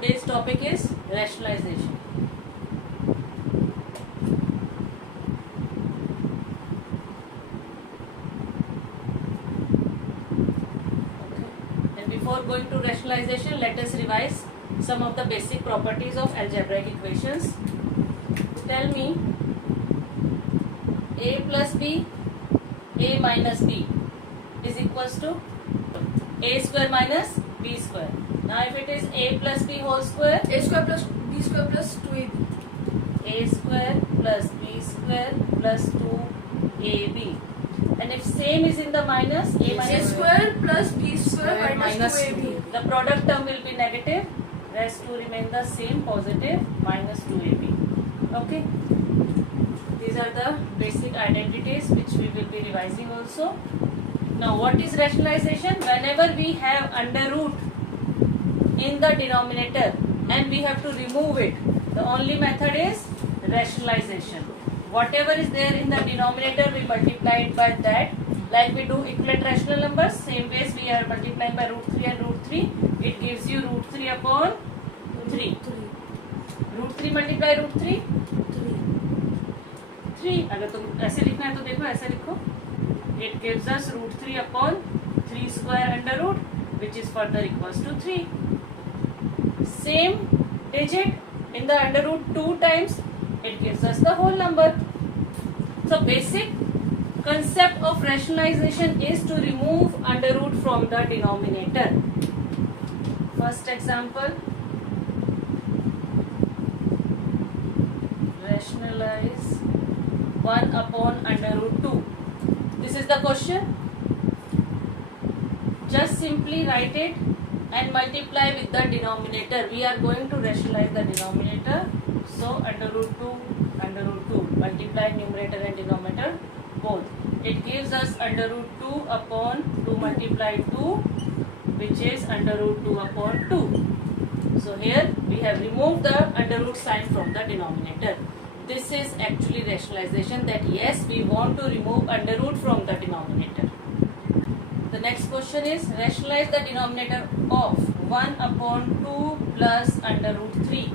Today's topic is rationalization. And before going to rationalization, let us revise some of the basic properties of algebraic equations. Tell me a plus b, a minus b is equals to a square minus b square. Now if it is a plus b whole square, a square plus b square plus 2ab. A square plus b square plus 2ab. And if same is in the minus, a A minus square plus b square minus 2ab. the product term will be negative, rest to remain the same, positive, minus 2ab. Okay. These are the basic identities which we will be revising also. Now what is rationalization? Whenever we have under root in the denominator and we have to remove it, the only method is rationalization. Whatever is there in the denominator, we multiply it by that. Like we do equivalent rational numbers, same ways we are multiplying by root 3 and root 3. It gives you root 3 upon 3. Root 3 multiply root 3? 3. अगर तुम ऐसे लिखना है तो देखो ऐसे लिखो. It gives us root 3 upon 3 square under root, which is further equals to 3. Same digit in the under root 2 times, it gives us the whole number. So basic concept of rationalization is to remove under root from the denominator. First example, rationalize 1 upon under root 2. This is the question. Just simply write it and multiply with the denominator. We are going to rationalize the denominator. So under root 2, multiply numerator and denominator both. It gives us under root 2 upon 2 multiply 2, which is under root 2 upon 2. So here we have removed the under root sign from the denominator. This is actually rationalization, that yes, we want to remove under root from the denominator. The next question is rationalize the denominator of 1 upon 2 plus under root 3.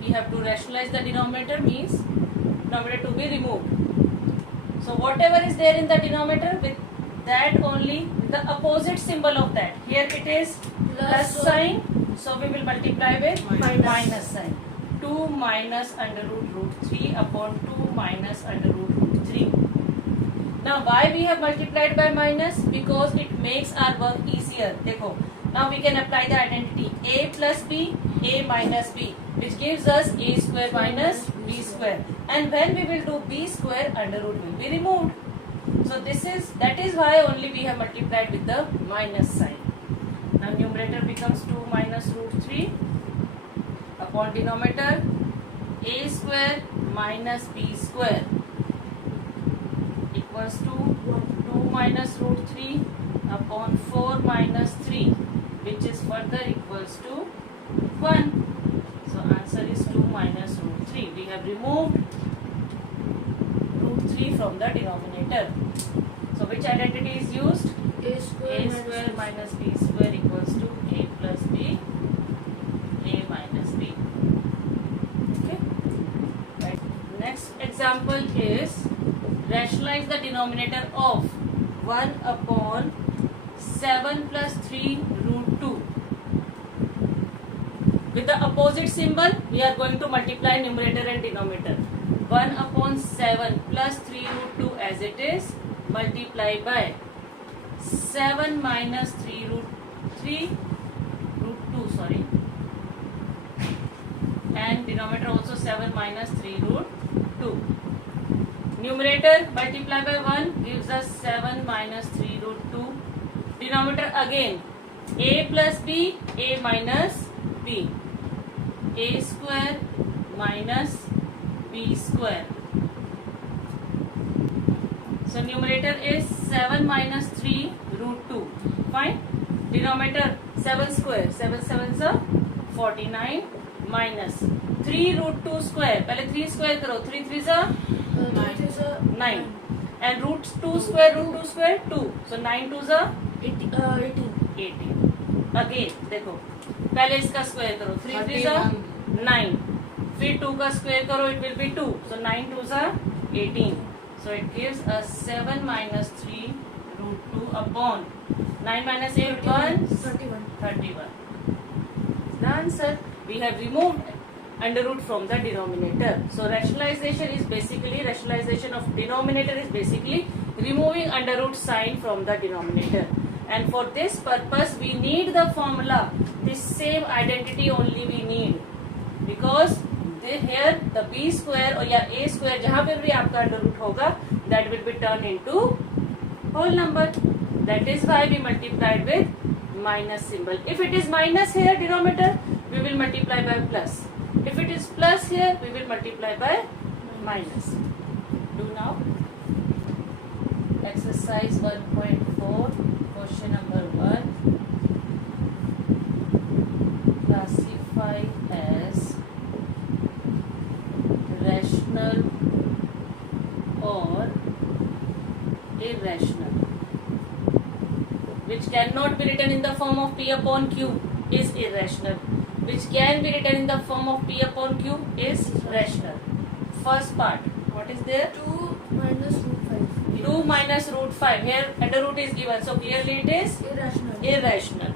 We have to rationalize the denominator, means denominator to be removed. So whatever is there in the denominator, with that only, the opposite symbol of that. Here it is plus sign, so we will multiply with minus sign. 2 minus under root 3 upon 2 minus under root 3. Now why we have multiplied by minus? Because it makes our work easier. Dekho. Now we can apply the identity a plus b, a minus b, which gives us a square minus b square. And when we will do b square, under root will be removed. So that is why only we have multiplied with the minus sign. Now numerator becomes 2 minus root 3 upon denominator a square minus b square equals to 2 minus root 3 upon 4 minus 3, which is further equals to 1. So answer is 2 minus root 3. We have removed root 3 from the denominator. So which identity is used? A square minus b square equals to a plus b, a minus b. Okay. Right. Next example is rationalize the denominator of 1 upon 7 plus 3 root 2. With the opposite symbol, we are going to multiply numerator and denominator. 1 upon 7 plus 3 root 2 as it is, multiply by 7 minus 3 root 2, sorry. And denominator also 7 minus 3 root 2. Numerator multiply by 1 gives us 7 minus 3 root 2. Denominator again a plus b, a minus b. A square minus b square. So numerator is 7 minus 3 root 2. Fine. Denominator 7 square. 7 7s are 49 minus 3 root 2 square. पहले 3 square करो. 3 3s are 9. And root 2 square 2. So 9 2s are 18. 18. Again देखो पहले इसका square करो, 3 3 सा 9, फिर 2 का square करो, इट विल बी 2, so 9 2 सा 18, so it gives us 7 minus 3 root 2 upon 9 minus 8 1 31. The answer, we have removed under root from the denominator. So rationalization is basically, rationalization of denominator is basically removing under root sign from the denominator. And for this purpose we need the formula, this same identity only we need, because here the b square or या a square जहाँ पे भी आपका under root होगा, that will be turned into whole number. That is why we multiplied with minus symbol. If it is minus here denominator, we will multiply by plus. If it is plus here, we will multiply by minus. Do now. Exercise 1.4, question number 1. Classify as rational or irrational. Which cannot be written in the form of P upon Q is irrational. Which can be written in the form of P upon Q is rational. First part, what is there? 2 minus root 5. 2 minus root 5. Here under root is given, so clearly it is Irrational. irrational.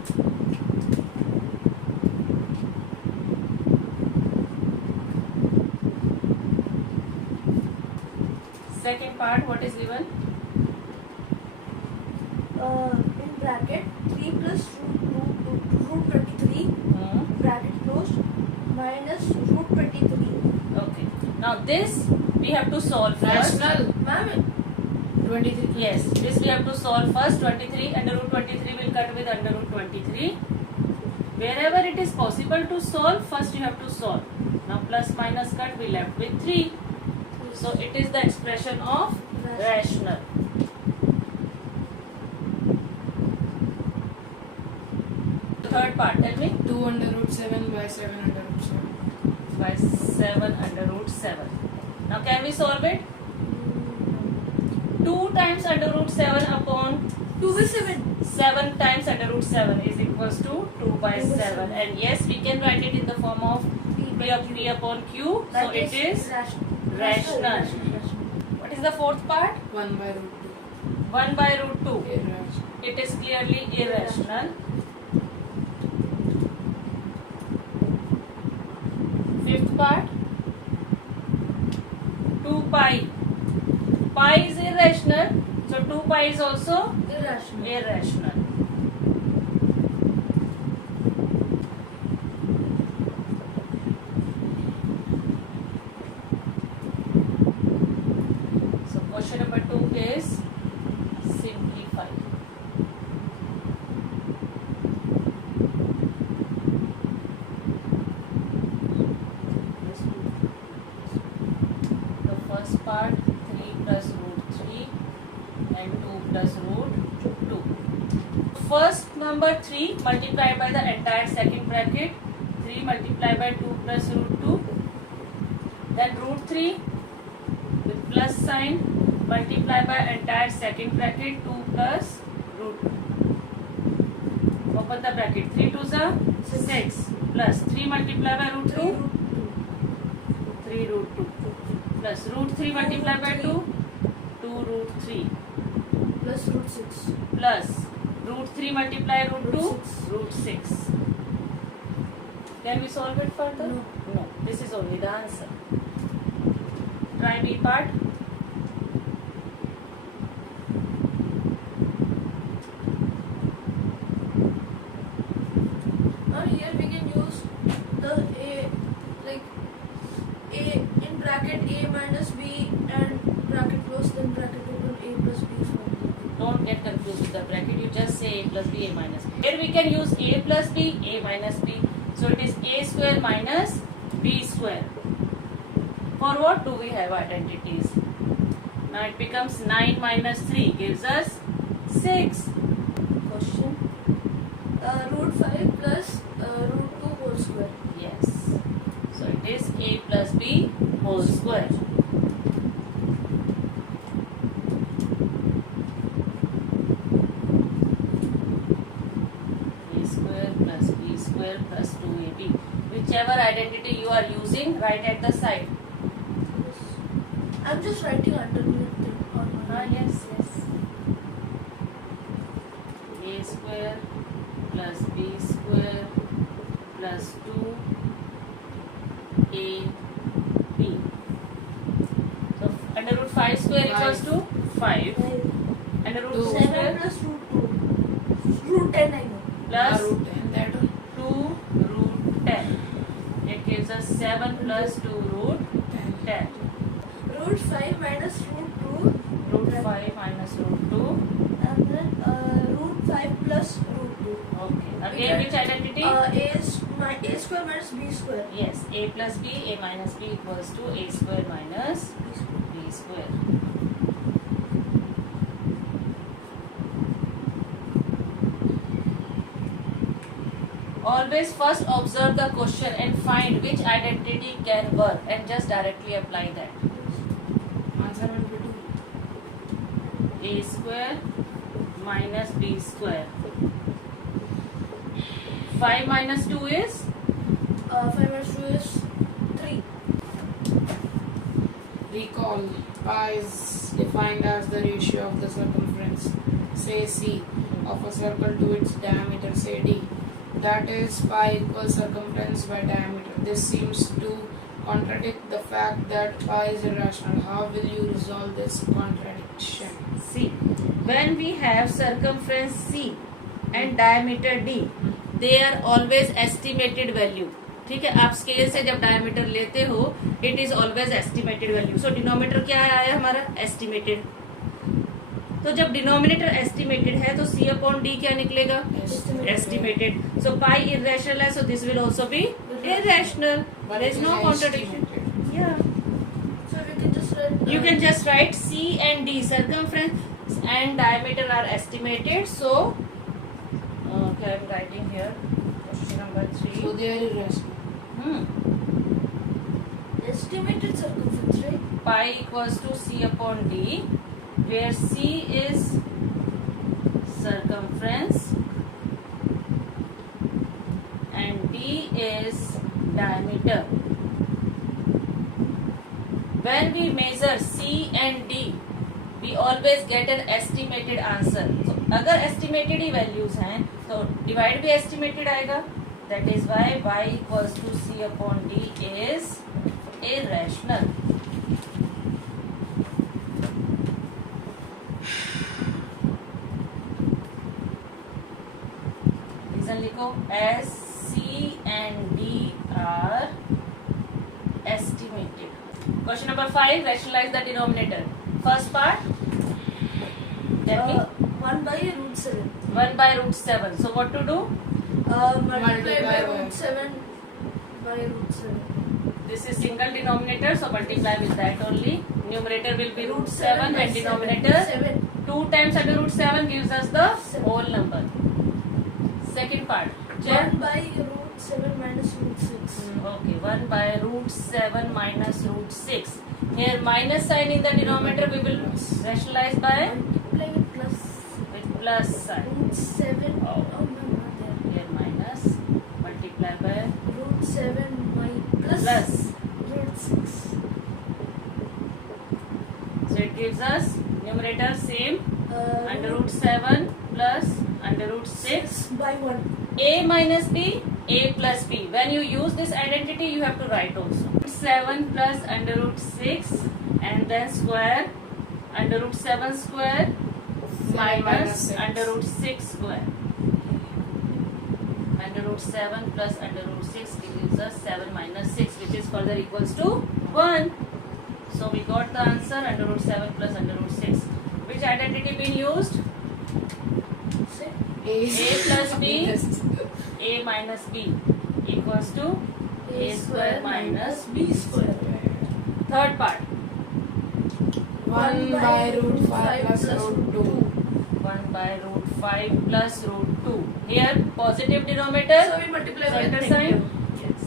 Second part, what is given? In bracket 3 plus root 23 bracket closed minus root 23. Okay. Now this we have to solve first. Rational. Ma'am, 23. Yes, this we have to solve first. 23 under root 23 will cut with under root 23. Wherever it is possible to solve, first you have to solve. Now plus minus cut, we left with 3. So it is the expression of rational. Third part, tell me. 2 under root 7 by 7 under root 7. By 7 under root 7. Now can we solve it? 2 times under root 7 upon 2 by 7. 7 times under root 7 is equals to 2 by 7. And yes, we can write it in the form of P upon Q. So it is rational. What is the fourth part? 1 by root 2. 1 by root 2. Irrational. It is clearly irrational. Fifth part, 2 pi. Pi is irrational, so 2 pi is also Irrational. irrational. So question number 2 is simplify. The first part, 3 plus root 3 and 2 plus root 2. First number 3 multiplied by the entire second bracket, 3 multiplied by 2 plus root 2. Then root 3 with plus sign multiplied by entire second bracket, 2 plus root 2. Open the bracket, 3 2 is 6 plus 3 multiplied by root 2, 3 root 2 plus root 3 multiplied by 2, 2 root 3 Plus root 6. plus root 3 multiply root 2, Root 6. root 6. Can we solve it further? No. No. This is only the answer. Try B part. Now here we can use the A, like A in bracket A minus B and bracket close, then bracket open A plus B formula. Don't get confused with the bracket. You just say A plus B, A minus B. Here we can use A plus B, A minus B. So it is A square minus B square. For what do we have identities? Now it becomes 9 minus 3 gives us 6. Question? Root 5 plus root 2 whole square. Yes. So it is A plus B whole square. A square plus B square plus whichever identity you are using, write at the side. I'm just writing underneath it on my Yes. A square plus B square plus 2AB. So under root 5 square equals to 5. Under root 2 7 square plus root 2. Root 10 I know. plus root 10, that one. 2 root 10. It gives us 7 plus 2 root 10. Root 5 minus root 2. Root 5 minus root 2. And then root 5 plus root 2. Okay. Again, which identity? A square minus B square. Yes. A plus B, A minus B equals to A square minus B square. Always first observe the question and find which identity can work and just directly apply that. Answer will be 2. A square minus B square. 5 minus 2 is? 5 minus 2 is 3. Recall, pi is defined as the ratio of the circumference, say C, of a circle to its diameter, say D. That is, pi equals circumference by diameter. This seems to contradict the fact that pi is irrational. How will you resolve this contradiction? See, when we have circumference C and diameter D, they are always estimated value. ठीक है, आप scale से जब diameter लेते हो, it is always estimated value. So denominator क्या आया हमारा? एस्टिमेटेड. तो जब डिनोमिनेटर एस्टिमेटेड है तो C अपॉन D क्या निकलेगा? Estimated. So pi irrational है, so this will also be irrational. But There is it no is contradiction. estimated. Yeah. So we can just write. You can just write C and D. Circumference and diameter are estimated. So, okay, I'm writing here. Question number 3. So they are irrational. Estimated circumference, right? Pi equals to C upon D, where C is circumference and D is diameter. When we measure C and D, we always get an estimated answer. So, अगर estimated ही values हैं, तो divide भी estimated आएगा. That is why y equals to C upon D is irrational. Reason लिखो, as C and D are estimated. Question number 5. Rationalize the denominator. First part. Tell me. 1 by root 7. 1 by root 7. So what to do? Multiply by root 7 by root 7. This is single denominator, so multiply with that only. Numerator will be root 7 and denominator 7. 2 times under root 7 gives us the whole number. Second part. Check. 1 by root 7 minus root 6. Okay, 1 by root 7 minus root 6. Here minus sign in the denominator we will rationalize by Multiply with plus plus sign. root 7. Oh. Oh no, not there. Here minus, multiply by Root 7 plus plus. root 6. So it gives us numerator same, under root Root 7 plus under root 6. by 1. A minus B, A plus B. When you use this identity, you have to write also. 7 plus under root 6 and then square under root 7 square minus six. under root 6 square. Under root 7 plus under root 6 gives us 7 minus 6, which is further equals to 1. So we got the answer under root 7 plus under root 6. Which identity been used? Say A plus B, A minus B equals to A square minus B square. third part. 1 by root 5 plus root 2. 1 by root 5 plus root 2. Here positive denominator. So we multiply by Center negative. sign. Yes.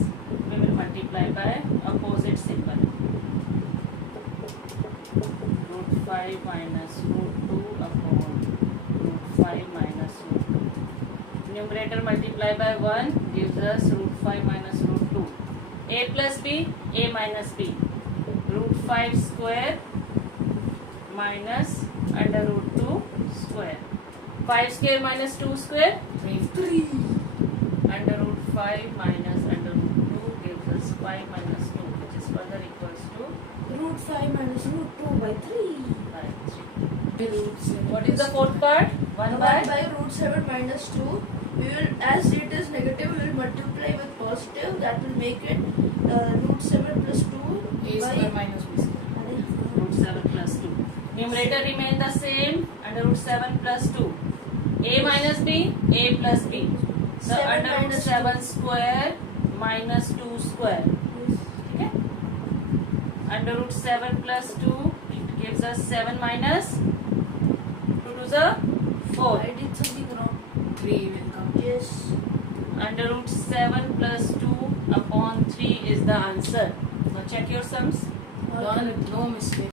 We will multiply by opposite symbol. Root 5 minus root 2 upon root 5 minus root 2. Numerator multiply by 1 gives us root 5 minus root 2. A plus B, A minus B. Root 5 square minus under root 2 square. 5 square minus 2 square, 3. under root 5 minus under root 2 gives us 5 minus 2, which is further equals to Root 5 minus root 2 by 3. by 3. Root 7 What is the fourth part? 1 by root 7 minus 2. We will, as it is negative, we will multiply with positive. That will make it root 7 plus 2 A by square minus B square. root 7 plus 2. Numerator remain the same, under root 7 plus 2. A minus B, A plus B. So 7 under root minus 7 square minus 2 square. Okay? Under root 7 plus 2, it gives us 7 minus 2 to the 4. I did something wrong. 3 will come. Yes. Under root 7 plus 2 upon 3 is the answer. Now check your sums. Done with no mistake.